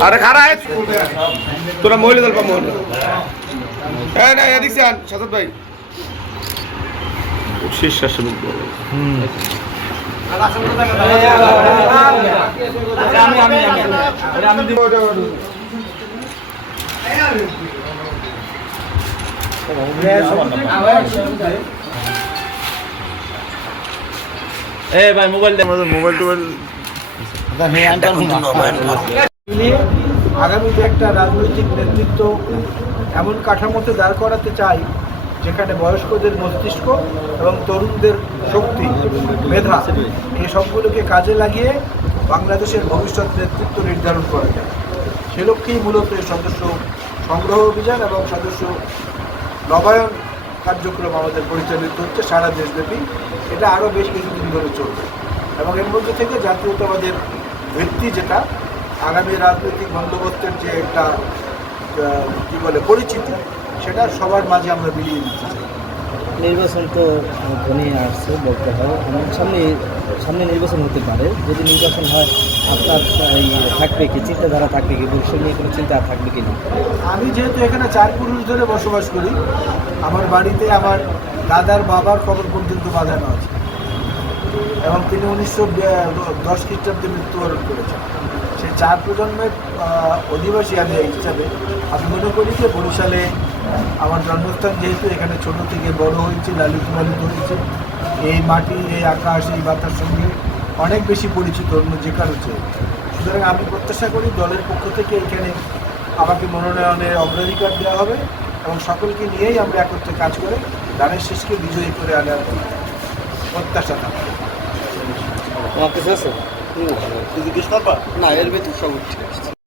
আরে খারা তোরা মহিলা দল পা মহিলা হ্যাঁ না এদিক আন সাজাদ ভাই শেষ শেষে মুখ বলো আমি আমি আমি আমি দিব এ ভাই মোবাইল দে। মোবাইল টোবাইল মিলিয়ে আগামীতে একটা রাজনৈতিক নেতৃত্ব এমন কাঠামোতে দাঁড় করাতে চাই যেখানে বয়স্কদের মস্তিষ্ক এবং তরুণদের শক্তি মেধা এই সবগুলোকে কাজে লাগিয়ে বাংলাদেশের ভবিষ্যৎ নেতৃত্ব নির্ধারণ করা যায়। সে লক্ষ্যেই মূলত এই সদস্য সংগ্রহ অভিযান এবং সদস্য নবায়ন কার্যক্রম আমাদের পরিচালিত হচ্ছে সারা দেশব্যাপী। এটা আরও বেশ কিছুদিন ধরে চলবে। এবং এর মধ্যে থেকে জাতীয়তাবাদের ভিত্তি যেটা, আগামী রাজনৈতিক বন্দোবস্তের যে একটা কী বলে, পরিচিতি, সেটা সবার মাঝে আমরা বিলিয়ে দিতে চাই। নির্বাচন তো ঘনিয়ে আসছে, বলতে হয় সামনে সামনে নির্বাচন হতে পারে। যদি নির্বাচন হয়, আপনার থাকবে কি, চিন্তাধারা থাকবে কি, ভবিষ্যৎ নিয়ে কোনো চিন্তা থাকবে কি না? আমি যেহেতু এখানে চার পুরুষ ধরে বসবাস করি, আমার বাড়িতে আমার দাদার বাবার খবর পর্যন্ত বাঁধানো আছে। এবং তিনি উনিশশো দশ খ্রিস্টাব্দে মৃত্যুবরণ করেছেন। সেই চার প্রজন্মের অধিবাসী আমি হিসাবে। আমি মনে করি যে বরিশালে আমার জন্মস্থান যেহেতু এখানে ছোট থেকে বড় হয়েছে লালিত পালিত হয়েছে এই মাটি এই আকাশ এই বাতার সঙ্গে অনেক বেশি পরিচিত অন্য যে কারও চেয়ে। সুতরাং আমি প্রত্যাশা করি দলের পক্ষ থেকে এখানে আমাকে মনোনয়নের অগ্রাধিকার দেওয়া হবে এবং সকলকে নিয়েই আমরা একত্রে কাজ করে ধানের শেষকে বিজয়ী করে আনার প্রত্যাশা থাকবে। না এর ভিতর সব ঠিক আছে।